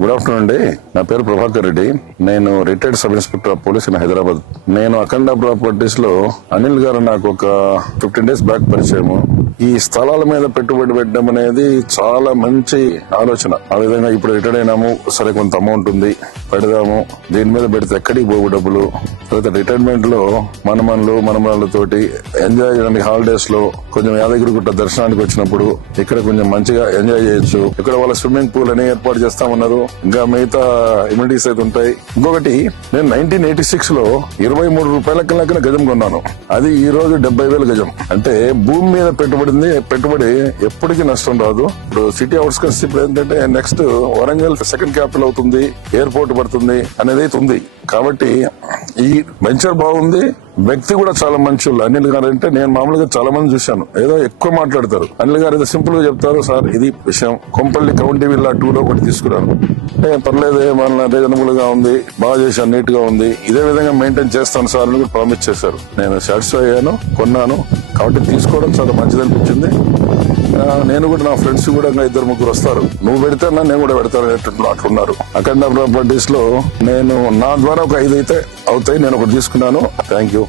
Good afternoon అండి. నా పేరు ప్రభాకర్ రెడ్డి. నేను retired sub inspector of police in Hyderabad. నేను అఖండ ప్రాపర్టీస్ లో అనిల్ గారు నాకు ఒక 15 days బ్యాక్ పరిచయము. ఈ స్థలాల మీద పెట్టుబడి పెట్టడం అనేది చాలా మంచి ఆలోచన. ఆ విధంగా ఇప్పుడు రిటైర్డ్ అయినాము, సరే కొంత అమౌంట్ ఉంది, పెడదాము, దీని మీద పెడితే ఎక్కడికి పోవు డబ్బులు. తర్వాత రిటైర్మెంట్ లో మనమరాళ్ళతోటి ఎంజాయ్ చేయడానికి హాలిడేస్ లో కొంచెం యాదగిరిగుట్ట దర్శనానికి వచ్చినప్పుడు ఇక్కడ కొంచెం మంచిగా ఎంజాయ్ చేయొచ్చు. ఇక్కడ వాళ్ళ స్విమ్మింగ్ పూల్ అని ఏర్పాటు చేస్తామన్నారు. ఇంకా మిగతా ఇమ్యూనిటీస్ అయితే ఉంటాయి. ఇంకొకటి, నేను 1986 లో 23 రూపాయల కన్నా గజం కొన్నాను. అది ఈ రోజు 70,000 గజం. అంటే భూమి మీద పెట్టుబడి ఎప్పటికీ నష్టం రాదు. ఇప్పుడు సిటీ అవుట్స్కట్స్ ఇప్పుడు ఏంటంటే నెక్స్ట్ వరంగల్ సెకండ్ క్యాపిటల్ అవుతుంది, ఎయిర్పోర్ట్ పడుతుంది అనేది అయితే ఉంది. కాబట్టి ఈ వెంచర్ బాగుంది. వ్యక్తి కూడా చాలా మంచి అనిల్ గారు. అంటే నేను మామూలుగా చాలా మంది చూశాను, ఏదో ఎక్కువ మాట్లాడతారు. అనిల్ గారు ఏదో సింపుల్ గా చెప్తారు, సార్ ఇది విషయం, కొంపల్లి కౌంటీ విల్లా 2 లో ఒకటి తీసుకున్నాను, పర్లేదు, మన రీజనబుల్ గా ఉంది, బాగా చేశాను, నీట్ గా ఉంది, ఇదే విధంగా మెయింటైన్ చేస్తాను సార్ అని కూడా ప్రామిస్ చేశారు. నేను సాటిస్ఫై అయ్యాను, కొన్నాను. కాబట్టి తీసుకోవడం చాలా మంచిది అనిపించింది. నేను కూడా నా ఫ్రెండ్స్ కూడా 2-3 వస్తారు, నువ్వు పెడితే నేను కూడా పెడతాను అనేటట్లు అట్లున్నారు. అఖండ ప్రాపర్టీస్ లో నేను నా ద్వారా ఒక 5 అయితే అవుతాయి. నేను ఒకటి తీసుకున్నాను. Thank you.